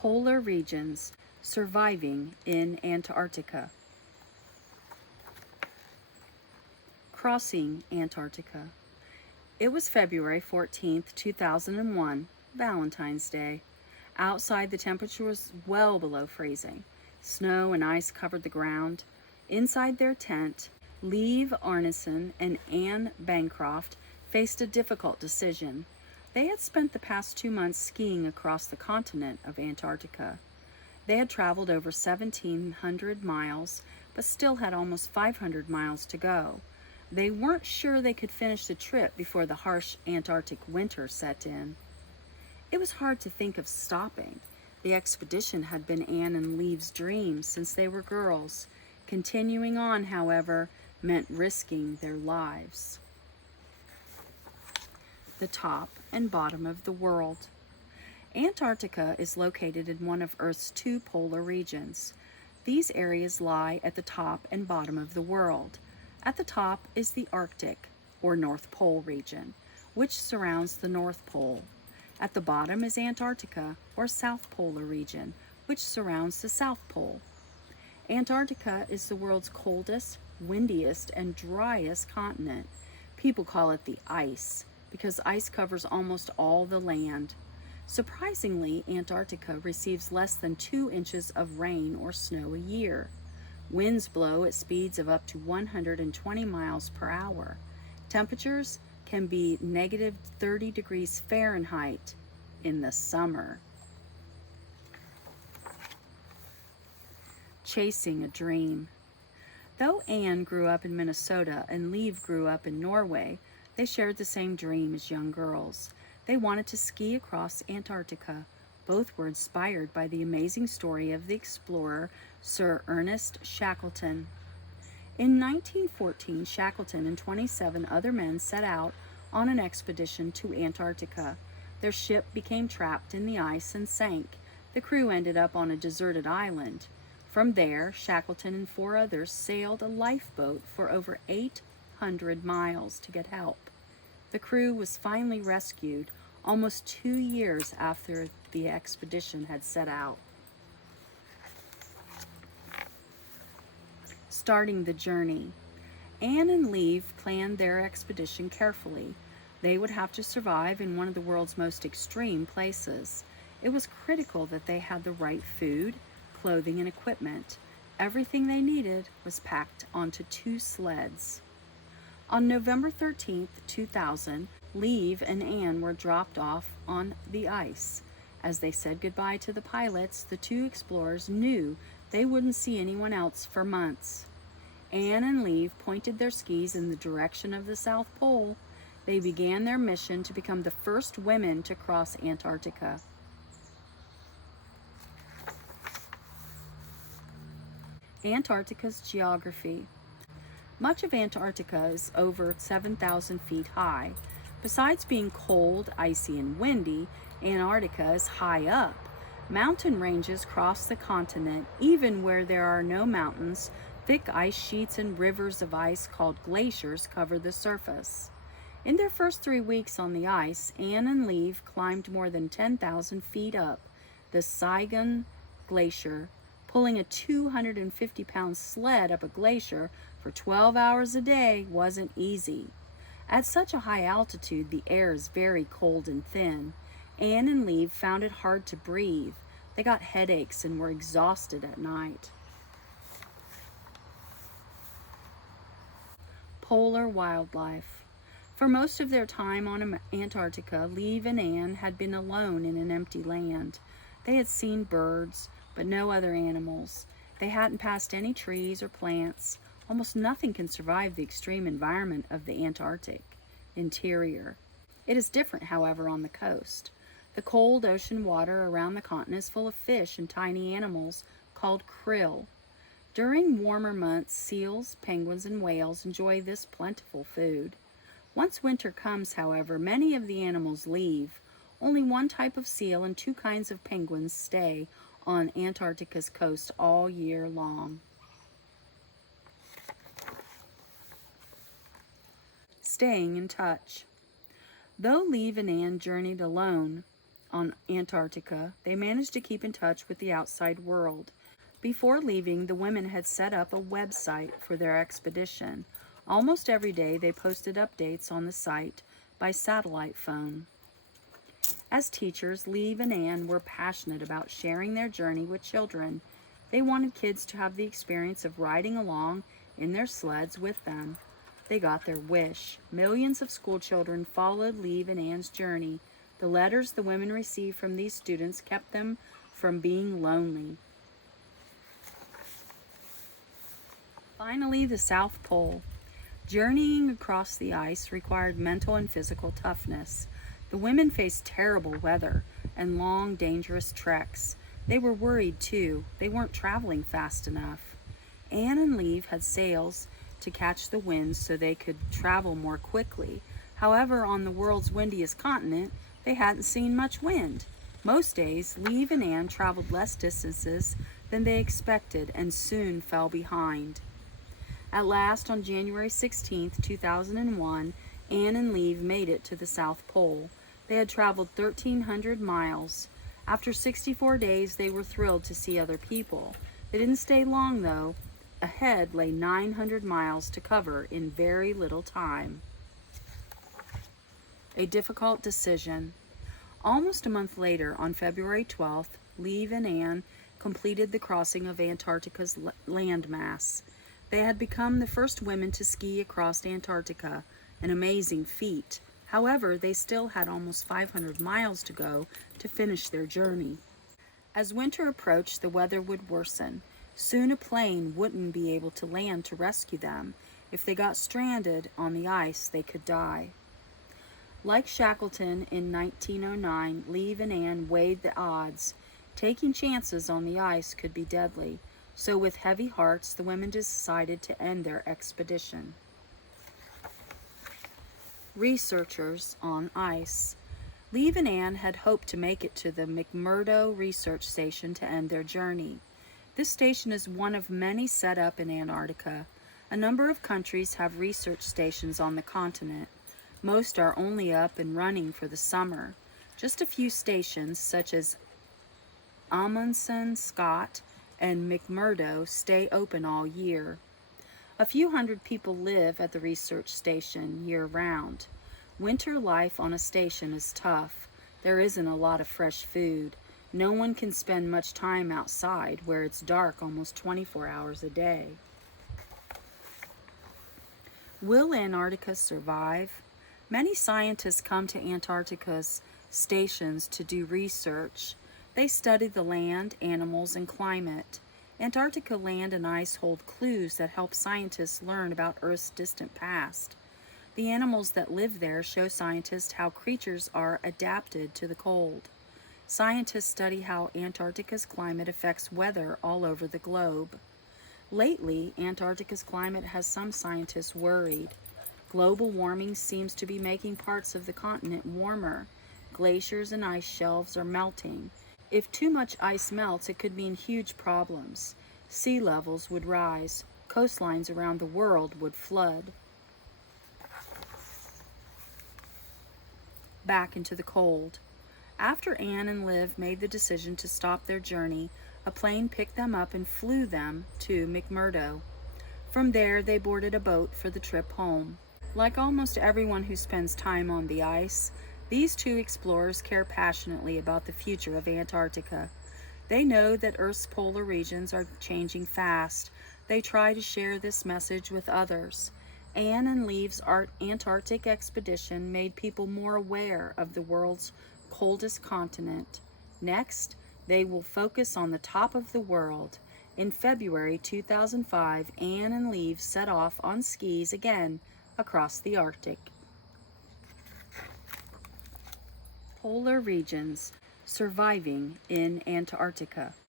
Polar regions surviving in Antarctica. Crossing Antarctica. It was February 14th, 2001, Valentine's Day. Outside, the temperature was well below freezing. Snow and ice covered the ground. Inside their tent, Liv Arneson and Anne Bancroft faced a difficult decision. They had spent the past 2 months skiing across the continent of Antarctica. They had traveled over 1,700 miles, but still had almost 500 miles to go. They weren't sure they could finish the trip before the harsh Antarctic winter set in. It was hard to think of stopping. The expedition had been Anne and Liv's dream since they were girls. Continuing on, however, meant risking their lives. The top and bottom of the world. Antarctica is located in one of Earth's 2 polar regions. These areas lie at the top and bottom of the world. At the top is the Arctic, or North Pole region, which surrounds the North Pole. At the bottom is Antarctica, or South Polar region, which surrounds the South Pole. Antarctica is the world's coldest, windiest, and driest continent. People call it the ice, because ice covers almost all the land. Surprisingly, Antarctica receives less than 2 inches of rain or snow a year. Winds blow at speeds of up to 120 miles per hour. Temperatures can be negative 30 degrees Fahrenheit in the summer. Chasing a dream. Though Anne grew up in Minnesota and Liv grew up in Norway, they shared the same dream as young girls. They wanted to ski across Antarctica. Both were inspired by the amazing story of the explorer Sir Ernest Shackleton. In 1914, Shackleton and 27 other men set out on an expedition to Antarctica. Their ship became trapped in the ice and sank. The crew ended up on a deserted island. From there, Shackleton and 4 others sailed a lifeboat for over 800 miles to get help. The crew was finally rescued almost 2 years after the expedition had set out. Starting the journey. Anne and Liv planned their expedition carefully. They would have to survive in one of the world's most extreme places. It was critical that they had the right food, clothing, and equipment. Everything they needed was packed onto 2 sleds. On November 13th, 2000, Liv and Anne were dropped off on the ice. As they said goodbye to the pilots, the 2 explorers knew they wouldn't see anyone else for months. Anne and Liv pointed their skis in the direction of the South Pole. They began their mission to become the first women to cross Antarctica. Antarctica's geography. Much of Antarctica is over 7,000 feet high. Besides being cold, icy, and windy, Antarctica is high up. Mountain ranges cross the continent, even where there are no mountains. Thick ice sheets and rivers of ice called glaciers cover the surface. In their first 3 weeks on the ice, Anne and Liv climbed more than 10,000 feet up the Saigon Glacier. Pulling a 250-pound sled up a glacier for 12 hours a day wasn't easy. At such a high altitude, the air is very cold and thin. Anne and Liv found it hard to breathe. They got headaches and were exhausted at night. Polar wildlife. For most of their time on Antarctica, Liv and Anne had been alone in an empty land. They had seen birds, but no other animals. They hadn't passed any trees or plants. Almost nothing can survive the extreme environment of the Antarctic interior. It is different, however, on the coast. The cold ocean water around the continent is full of fish and tiny animals called krill. During warmer months, seals, penguins, and whales enjoy this plentiful food. Once winter comes, however, many of the animals leave. Only one type of seal and 2 kinds of penguins stay on Antarctica's coast all year long. Staying in touch. Though Liv and Anne journeyed alone, on Antarctica, they managed to keep in touch with the outside world. Before leaving, the women had set up a website for their expedition. Almost every day, they posted updates on the site by satellite phone. As teachers, Liv and Anne were passionate about sharing their journey with children. They wanted kids to have the experience of riding along in their sleds with them. They got their wish. Millions of school children followed Liv and Anne's journey. The letters the women received from these students kept them from being lonely. Finally, the South Pole. Journeying across the ice required mental and physical toughness. The women faced terrible weather and long, dangerous treks. They were worried, too. They weren't traveling fast enough. Anne and Liv had sails to catch the winds so they could travel more quickly. However, on the world's windiest continent, they hadn't seen much wind. Most days, Liv and Anne traveled less distances than they expected and soon fell behind. At last, on January 16, 2001, Anne and Liv made it to the South Pole. They had traveled 1,300 miles. After 64 days, they were thrilled to see other people. They didn't stay long, though. Ahead lay 900 miles to cover in very little time. A difficult decision. Almost a month later, on February 12th, Liv and Anne completed the crossing of Antarctica's landmass. They had become the first women to ski across Antarctica, an amazing feat. However, they still had almost 500 miles to go to finish their journey. As winter approached, the weather would worsen. Soon a plane wouldn't be able to land to rescue them. If they got stranded on the ice, they could die. Like Shackleton in 1909, Liv and Anne weighed the odds. Taking chances on the ice could be deadly. So with heavy hearts, the women decided to end their expedition. Researchers on ice. Liv and Anne had hoped to make it to the McMurdo Research Station to end their journey. This station is one of many set up in Antarctica. A number of countries have research stations on the continent. Most are only up and running for the summer. Just a few stations, such as Amundsen, Scott, and McMurdo, stay open all year. A few hundred people live at the research station year-round. Winter life on a station is tough. There isn't a lot of fresh food. No one can spend much time outside where it's dark almost 24 hours a day. Will Antarctica survive? Many scientists come to Antarctica's stations to do research. They study the land, animals, and climate. Antarctica land and ice hold clues that help scientists learn about Earth's distant past. The animals that live there show scientists how creatures are adapted to the cold. Scientists study how Antarctica's climate affects weather all over the globe. Lately, Antarctica's climate has some scientists worried. Global warming seems to be making parts of the continent warmer. Glaciers and ice shelves are melting. If too much ice melts, it could mean huge problems. Sea levels would rise. Coastlines around the world would flood. Back into the cold. After Anne and Liv made the decision to stop their journey, a plane picked them up and flew them to McMurdo. From there, they boarded a boat for the trip home. Like almost everyone who spends time on the ice, these two explorers care passionately about the future of Antarctica. They know that Earth's polar regions are changing fast. They try to share this message with others. Anne and Liv's Antarctic expedition made people more aware of the world's coldest continent. Next, they will focus on the top of the world. In February 2005, Anne and Liv set off on skis again across the Arctic. Polar regions, surviving in Antarctica.